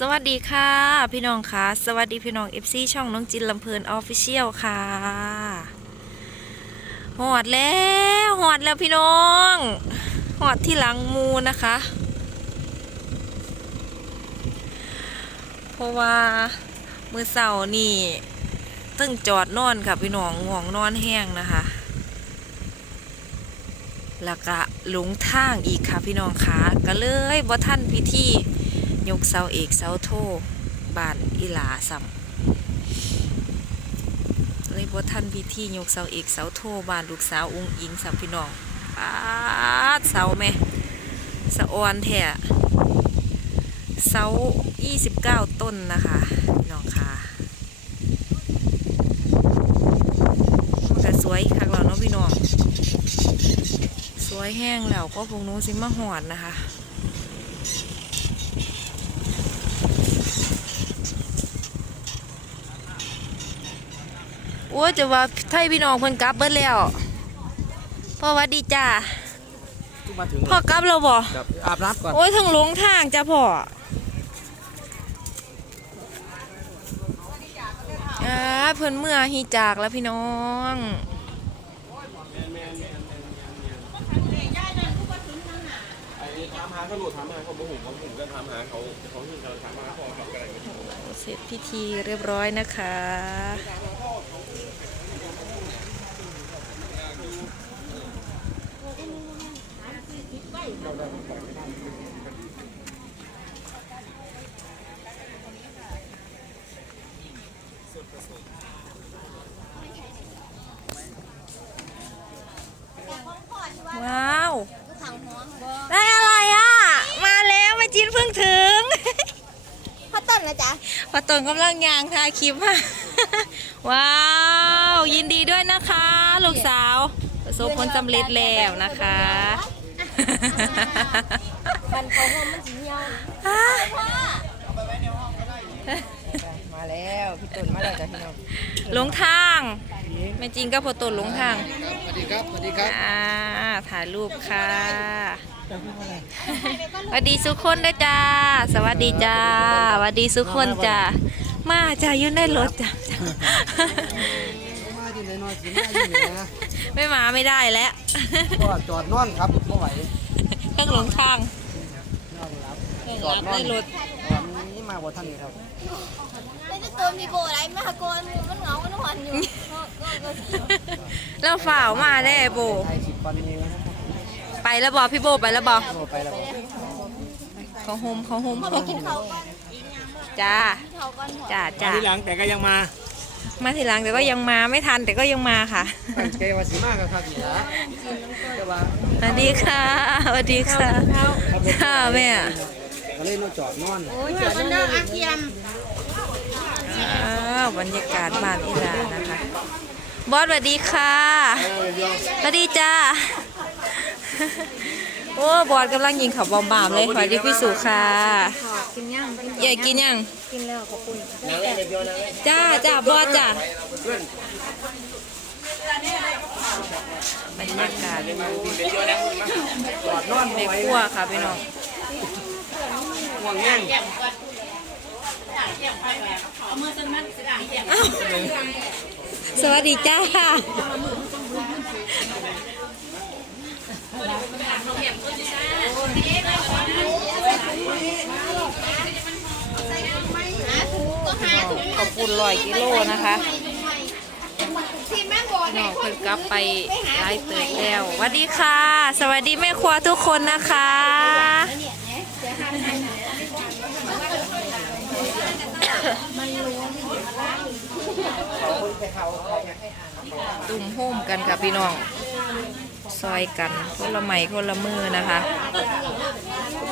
สวัสดีค่ะ พี่น้องค่ะ สวัสดีพี่น้อง FC ช่องน้องจินลำเพลินออฟฟิเชียลค่ะหอดแล้วหอดแล้วพี่น้องหอดที่หลังมูนะคะ เพราะว่ามือเสาร์นี่ตึงจอดนอนค่ะพี่น้องง่วงนอนแห้งนะคะ แล้วก็หลงทางอีกค่ะพี่น้องค่ะก็เลยบ่ท่านพิธี ยกเสาเอกเสาโทบ้านอีหลาสัมเลยบ่ทันพิธียกเสาเอกเสาโทบ้านลูกสาวอุ้งอิงสัมพี่น้องปาเสาแม่สะออนแท้เสา29 ต้นนะคะพี่น้องค่ะมันก็สวยคักแล้วเนาะพี่น้องสวยแห้งแล้วก็พวกนู้สิมาหอดนะคะ อ้ยจะว่าไทยพี่น้องเพิ่นกลับเบิดแล้วพ่อหวัดดีจ้าทุกมาถึงพ่อกลับแล้วบ่ครับอาบน้ำก่อนโอ้ยถึงหลงทางจ้าพ่ออ่าเพิ่นเมื่อฮีจากแล้วพี่น้องไอ้ถามหาเขาหลุดถามหาเขาโมโหเขาผมก็ถามหาเขาเขาที่เขาถามหาเขาเขาอะไรไม่รู้เสร็จพิธีเรียบร้อยนะคะ ว้าว ได้อะไรอะ มาแล้วแม่จีนเพิ่งถึง พ่อต้นนะจ๊ะ พอ ตนกำลังยางถ่ายคลิปค่ะ ว้าว ยินดีด้วยนะคะ ลูกสาว ประสบผลสำเร็จแล้วนะคะ มันเขาห้องมันสีเหี่ยวมาแล้วพี่ตุนมาแล้วจ้ะพี่น้องหลงทางแม่จริงก็พอตนหลงทางสวัสดีครับสวัสดีครับอ่าถ่ายรูปค่ะ สวัสดีสุกคนด้วยจ้า สวัสดีจ้าสวัสดีสุกคนจ้ามาจ้าอยืนได้รถจ้ามาที่ไหนนอนสิมาอยู่ไหนนะไม่มาไม่ได้แล้วก็จอดนอนครับเมื่อไหร่เครื่องหลงทางนอนรับเครื่องรับได้รถวันนี้มาบ่ท่านนี่ครับไม่ได้ตัวมีโบอะไรไม่หะกนมันเหงามันหอนอยู่ก็ก็ก็แล้วฝ่าวมาได้โบไทยสิบวันนี้ ไปแล้วบอพี่โบไปแล้วบอโทรไปแล้วบอกเขาโฮมเขาโฮมไปกินเขากันจ้าเขากันหมดจ้าจ้าทีหลังแต่ก็ยังมา มาทีหลังแต่ก็ยังมาไม่ทันแต่ก็ยังมาค่ะตั้งใจว่าสิมากับครับนี่ละแต่ว่าสวัสดีค่ะสวัสดีค่ะค่ะแม่ก็เลยมาจอดนอนโอ้ยเดี๋ยวมันเด้ออาเทียมอ้าวบรรยากาศบ้านอีหลานะคะ บอสสวัสดีค่ะสวัสดีจ้า โอ้บอสกำลังยิงเขับบอมบามเลยสวัสดีพี่สุค่ะกินย่างกินใหญ่กินยังกินแล้วขอบคุณจ้าจ้าบอสจ้าบรรยากาศจอดนอนในครัวค่ะพี่น้องห่วงแง่งสวัสดีจ้า หาถุงก็หาถุง ขอบคุณร้อยกิโลนะคะน้องเพิ่นกลับไปไล่เติดแล้วสวัสดีค่ะ สวัสดีแม่ครัวทุกคนนะคะตุ่มโฮมกันค่ะพี่น้อง ซอยกันคนละไม้คนละมือนะคะ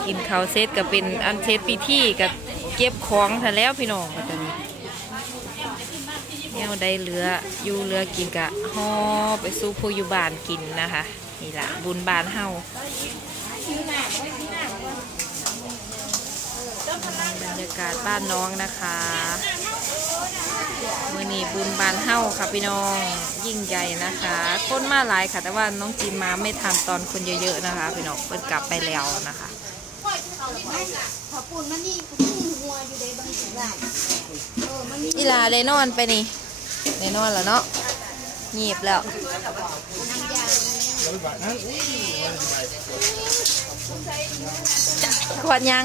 กินข้าวเซตก็เป็นอันเซตพิธีกับเก็บของทันแล้วพี่น้องก็จะมีแนวได้เหลืออยู่เหลือกินกะห่อไปสู้ผู้อยู่บ้านกินนะคะนี่ละบุญบานเฮาบรรยากาศบ้านน้องนะคะ มือนี้บุญบานเฮาค่ะพี่น้องยิ่งใหญ่นะคะคนมาหลายค่ะ แต่ว่าน้องจีนมาไม่ทันตอนคนเยอะๆนะคะ พี่น้องเพิ่นกลับไปแล้วนะคะขอบคุณมันนี่งัวอยู่ในบางสิ่งหลายเออมันมีอีหลาได้นอนไปนี่ได้นอนแล้วเนาะเงียบแล้วขวดยัง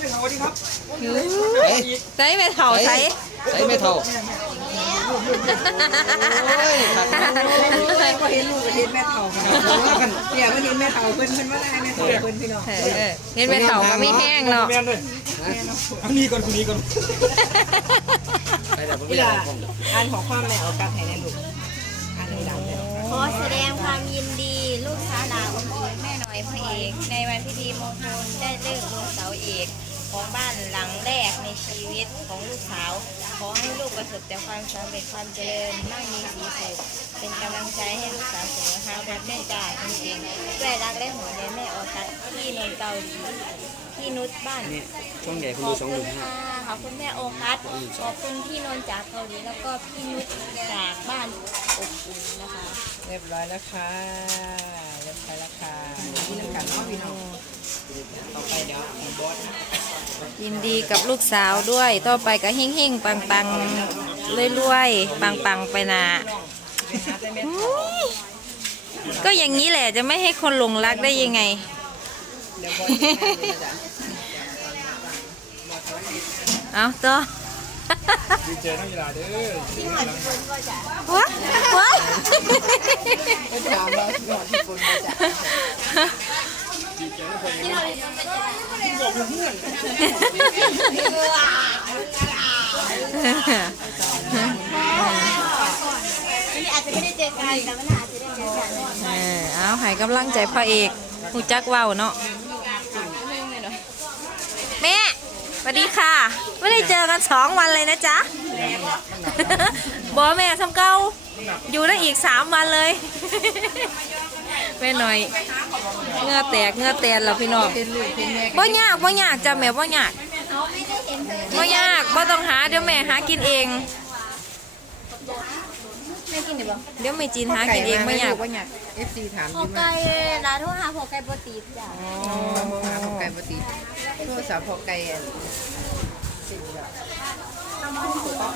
สวัสดีครับใส่แม่เฒ่าใส่ใส่ไม่เท่าก็เห็นลูกก็เห็นแม่เฒ่ากันกันเนี่ยมันเห็นแม่เฒ่าเพิ่นเพิ่นว่าได้แม่เฒ่าเพิ่นพี่น้องเออเห็นแม่เฒ่าก็ไม่แห้งเนาะแม่นเลยอันนี้ก่อนคนนี้ก่อนใช่แต่ผมไม่พี่อยาล่ะกของอ่านของความแม่เอากัดให้ในลูกอ่านให้ดังเลยขอแสดงความยินดีลูกสาวลาองค์อิงแม่หน่อยพระเอกในวันพิธีมงคลได้เลิกลงเสาเอก ของบ้านหลังแรกในชีวิตของลูกสาว ขอให้ลูกประสบแต่ความสำเร็จความเจริญมั่งมีสีสุขเป็นกำลังใจให้ลูกสาวเสมอค่ะรักแม่จ่าจริงๆด้วยรักและหัวใจแม่ออกัสพี่นนท์เกาหลีพี่นุชบ้านนี่ช่องใหญ่คนขดูอบสองหคุนึ่ณงห้าค่ะขอบคุณแม่โอคัสขอบคุณพี่นนท์จากเกาหลีแล้วก็พี่นุชจากบ้านอบอุ่นนะคะ เรียบร้อยแล้วค่ะเรียบร้อยแล้วค่ะนี่น้ำกันเนาะพี่น้องต่อไปเดี๋ ยินดีกับลูกสาวด้วย ต่อไปก็เฮ่งๆ ปังๆรวยๆ ปังๆ ไปนาไปหาแต่แม่อุ๊ยก็อย่างนี้แหละจะไม่ให้คนหลงรักได้ยังไงเดี๋ยวบอสจะให้ดูนะจ๊ะเอาต่อเจนักกีฬาเด้อ วะวะ ไม่ถามว่าหยอดที่คนมาจาก วันนี้อาจจะไม่ได้ เจอกันแต่วันหน้าอาจจะได้เจอกันเออเอาให้กำลังใจพระเอกหูจักเว้าเนาะแม่สวัสดีค่ะ ไม่ได้เจอกันสองวันเลยนะจ๊ะบอกแม่ทำเก้า อยู่ได้อีกสามวันเลยแม่หน่อยเหงื่อแตกเหงื่อแตนแล้วพี่น้องเป็นลูกเป็นแม่บ่ยากบ่ยากจ้ะแม่บ่ยากเขาไม่ได้เห็นเธอบ่ยากบ่ต้องหาเดี๋ยวแม่หากินเอง ไม่กินดีบ่เดี๋ยวแม่จีนหากินเองบ่ยากบ่ยากเอฟซีถามพอดีไก่มากลาโทรหาพอไก่ปกติจ้ะอ๋อหาพอไก่ปกติโทรศัพท์พอไก่อัน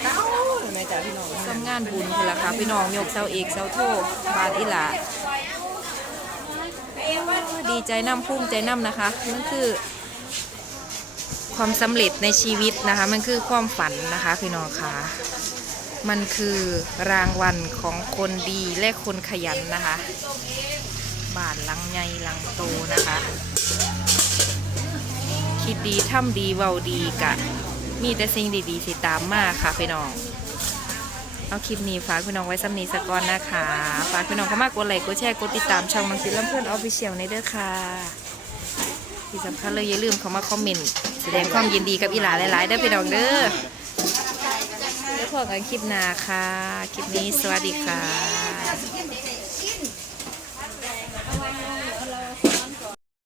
เก้าแม่จ๋าพี่น้องทำงานบุญพุ่นล่ะค่ะพี่น้องยกเสาเอกเสาโทบานอีหลาดีใจน้ำภูมิใจน้ำนะคะมันคือความสำเร็จในชีวิตนะคะ มันคือความฝันนะคะ พี่น้องค่ะ มันคือรางวัลของคนดีและคนขยันนะคะบ้านหลังใหญ่หลังโตนะคะ คิดดีทำดีเว้าดีกะ มีแต่สิ่งดีๆสิตามมาค่ะพี่น้อง เอาคลิปนี้ฝากพี่น้องไว้สำนีสก่อนนะคะ ฝากพี่น้องเข้ามากดไลค์กดแชร์กดติดตามช่องมังสิลำเพื่อนออฟฟิเชียลในเด้อค่ะ ที่สำคัญเลยอย่าลืมเข้ามาคอมเมนต์แสดงความยินดีกับอีหลาหลายๆเด้อพี่น้องเด้อ พบกันคลิปหน้าค่ะ คลิปนี้สวัสดีค่ะ